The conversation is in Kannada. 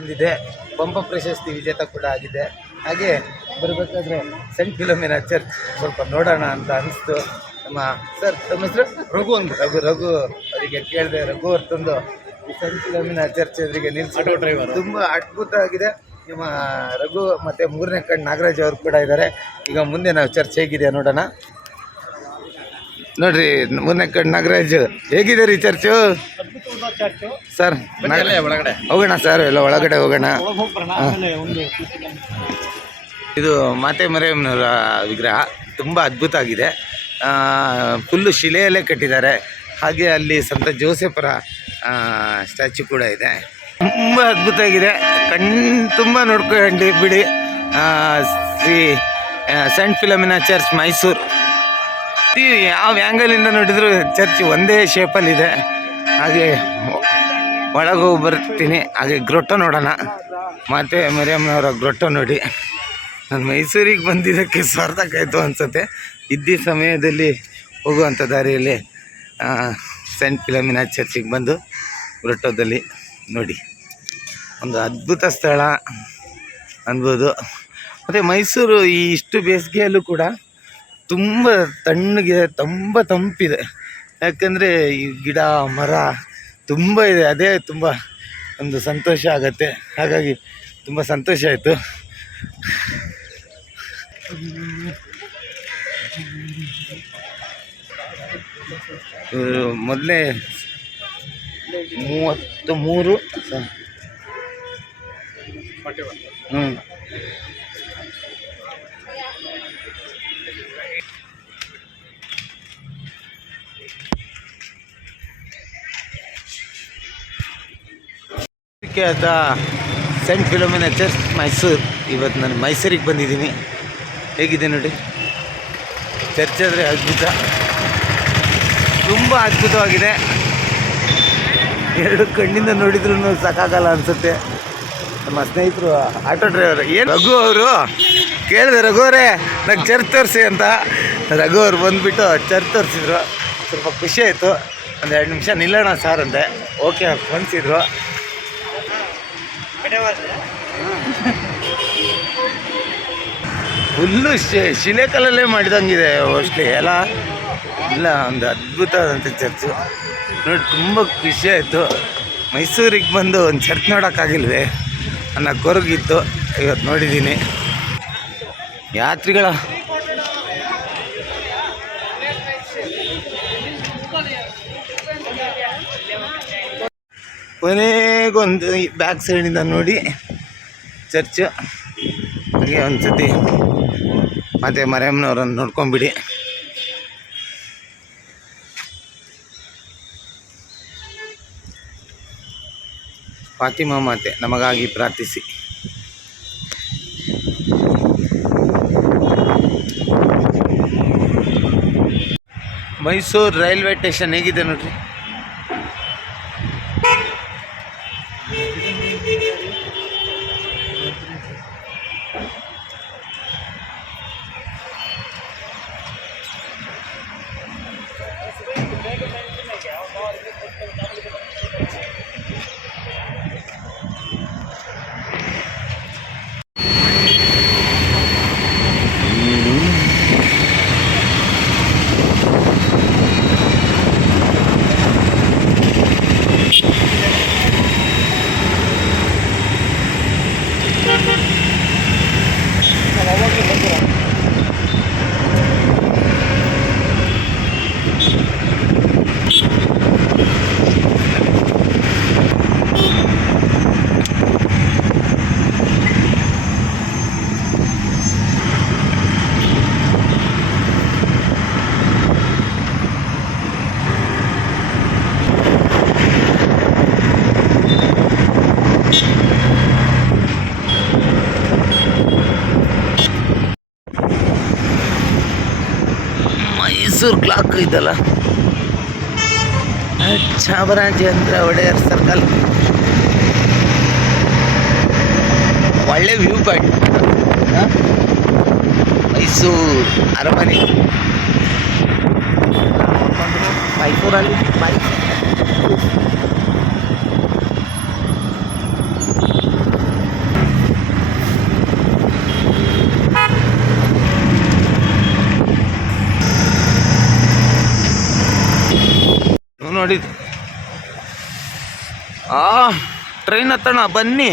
ಬಂದಿದೆ. ಪಂಪ ಪ್ರಶಸ್ತಿ ವಿಜೇತ ಕೂಡ ಆಗಿದೆ. ಹಾಗೆ ಬರಬೇಕಾದ್ರೆ ಸೆಂಟ್ ಫಿಲೋಮಿನಾ ಚರ್ಚ್ ಸ್ವಲ್ಪ ನೋಡೋಣ ಅಂತ ಅನಿಸ್ತು. ನಮ್ಮ ಸರ್ ತಮ್ಮ ಹೆಸರು ರಘು ಅಂತ ರಘು ಅವರಿಗೆ ಕೇಳಿದೆ. ರಘು ಅವ್ರು ತಂದು ಈ ಸೆಂಟ್ ಫಿಲೋಮಿನಾ ಚರ್ಚ್ ಎದುರಿಗೆ ನಿಲ್ಲಿಸಿ ಡ್ರೈವರ್ ತುಂಬ ಅದ್ಭುತ ಆಗಿದೆ. ನಿಮ್ಮ ರಘು ಮತ್ತು ಮೂರನೇ ಕಣ್ಣು ನಾಗರಾಜ್ ಅವರು ಕೂಡ ಇದ್ದಾರೆ. ಈಗ ಮುಂದೆ ನಾವು ಚರ್ಚ್ ಹೇಗಿದೆ ನೋಡೋಣ. ನೋಡ್ರಿ ಮೂರನೇ ಕಣ್ಣು ನಾಗರಾಜ್ ಹೇಗಿದೆ ರೀ ಚರ್ಚು ಸರ್? ಒಳಗಡೆ ಹೋಗೋಣ ಸರ್, ಎಲ್ಲ ಒಳಗಡೆ ಹೋಗೋಣ. ಇದು ಮಾತೆ ಮರಿಯಮ್ಮನವರ ವಿಗ್ರಹ ತುಂಬ ಅದ್ಭುತ ಆಗಿದೆ. ಫುಲ್ಲು ಶಿಲೆಯಲ್ಲೇ ಕಟ್ಟಿದ್ದಾರೆ. ಹಾಗೆ ಅಲ್ಲಿ ಸಂತ ಜೋಸೆಫರ ಸ್ಟ್ಯಾಚ್ಯೂ ಕೂಡ ಇದೆ. ತುಂಬ ಅದ್ಭುತ ಆಗಿದೆ. ತುಂಬ ನೋಡ್ಕೊಂಡು ಬಿಡಿ. Shri St Philomena Church Mysuru. ಯಾವ ಆ್ಯಂಗಲಿಂದ ನೋಡಿದ್ರು ಚರ್ಚ್ ಒಂದೇ ಶೇಪಲ್ಲಿದೆ. ಹಾಗೆ ಒಳಗೆ ಹೋಗಿ ಬರ್ತೀನಿ. ಹಾಗೆ ಗ್ರೊಟ್ಟೋ ನೋಡೋಣ. ಮತ್ತು ಮರಿಯಮ್ಮನವರ ಗ್ರೊಟ್ಟೋ ನೋಡಿ ನಾನು ಮೈಸೂರಿಗೆ ಬಂದಿದ್ದಕ್ಕೆ ಸಾರ್ಥಕ ಆಯಿತು ಅನಿಸುತ್ತೆ. ಇದ್ದ ಸಮಯದಲ್ಲಿ ಹೋಗುವಂಥ ದಾರಿಯಲ್ಲಿ ಸೆಂಟ್ ಫಿಲೋಮಿನಾ ಚರ್ಚಿಗೆ ಬಂದು ಗ್ರೊಟ್ಟೋದಲ್ಲಿ ನೋಡಿ ಒಂದು ಅದ್ಭುತ ಸ್ಥಳ ಅನ್ಬೋದು. ಮತ್ತು ಮೈಸೂರು ಈ ಇಷ್ಟು ಬೇಸಿಗೆಯಲ್ಲೂ ಕೂಡ ತುಂಬ ತಣ್ಣಗಿದೆ, ತುಂಬ ತಂಪಿದೆ. ಯಾಕಂದರೆ ಈ ಗಿಡ ಮರ ತುಂಬ ಇದೆ. ಅದೇ ತುಂಬ ಒಂದು ಸಂತೋಷ ಆಗುತ್ತೆ. ಹಾಗಾಗಿ ತುಂಬ ಸಂತೋಷ ಆಯಿತು. ಮೊದಲೇ 33 ಆದ ಸೆಂಟ್ ಫಿಲೋಮಿನಾ ಚರ್ಚ್ ಮೈಸೂರು. ಇವತ್ತು ನಾನು ಮೈಸೂರಿಗೆ ಬಂದಿದ್ದೀನಿ. ಹೇಗಿದೆ ನೋಡಿ ಚರ್ಚ್. ಆದರೆ ಅದ್ಭುತ, ತುಂಬ ಅದ್ಭುತವಾಗಿದೆ. ಎರಡು ಕಣ್ಣಿಂದ ನೋಡಿದ್ರೂ ಸಾಕಾಗಲ್ಲ ಅನಿಸುತ್ತೆ. ನಮ್ಮ ಸ್ನೇಹಿತರು ಆಟೋ ಡ್ರೈವರ್ ರಘು ಅವರು ಕೇಳಿದೆ, ರಘು ಅವರೇ ನಂಗೆ ಚರ್ಚ್ ತೋರಿಸಿ ಅಂತ. ರಘು ಅವ್ರು ಬಂದುಬಿಟ್ಟು ಚರ್ಚ್ ತೋರಿಸಿದ್ರು. ಸ್ವಲ್ಪ ಖುಷಿ ಆಯಿತು. ಒಂದು 2 ನಿಮಿಷ ನಿಲ್ಲೋಣ ಸರ್ ಅಂದೆ. ಓಕೆ ಅನಿಸಿದ್ರು. ಫುಲ್ಲು ಶಿಲೆಕಲ್ಲಲ್ಲೇ ಮಾಡಿದಂಗಿದೆ ಮೋಸ್ಟ್ಲಿ ಎಲ್ಲ. ಇಲ್ಲ, ಒಂದು ಅದ್ಭುತವಾದಂಥ ಚರ್ಚು ನೋಡಿ. ತುಂಬ ಖುಷಿ ಆಯಿತು. ಮೈಸೂರಿಗೆ ಬಂದು ಒಂದು ಚರ್ಚ್ ನೋಡೋಕ್ಕಾಗಿಲ್ವೇ ಅನ್ನೋ ಕೊರಗಿತ್ತು. ಇವತ್ತು ನೋಡಿದ್ದೀನಿ. ಯಾತ್ರಿಗಳ ಕೊನೆಗೊಂದು ಬ್ಯಾಕ್ ಸೈಡಿಂದ ನೋಡಿ ಚರ್ಚು. ಹಾಗೆ ಒಂದು ಸತಿ ಮತ್ತು ಮರಿಯಮ್ಮನವರನ್ನು ನೋಡ್ಕೊಂಬಿಡಿ. ಫಾತಿಮಾ ಮಾತೆ ನಮಗಾಗಿ ಪ್ರಾರ್ಥಿಸಿ. ಮೈಸೂರು ರೈಲ್ವೆ ಸ್ಟೇಷನ್ ಹೇಗಿದೆ ನೋಡ್ರಿ. ಮೈಸೂರು ಕ್ಲಾಕ್ ಇದಲ್ಲ, ಚಾಮರಾಜೇಂದ್ರ ಒಡೆಯರ್ ಸರ್ಕಲ್. ಒಳ್ಳೆ ವ್ಯೂ ಪಾಯಿಂಟ್. ಮೈಸೂರು ಅರಮನೆ. ಮೈಸೂರಲ್ಲಿ ನೋಡಿ ಟ್ರೈನ್ ಹತ್ತೋಣ ಬನ್ನಿ.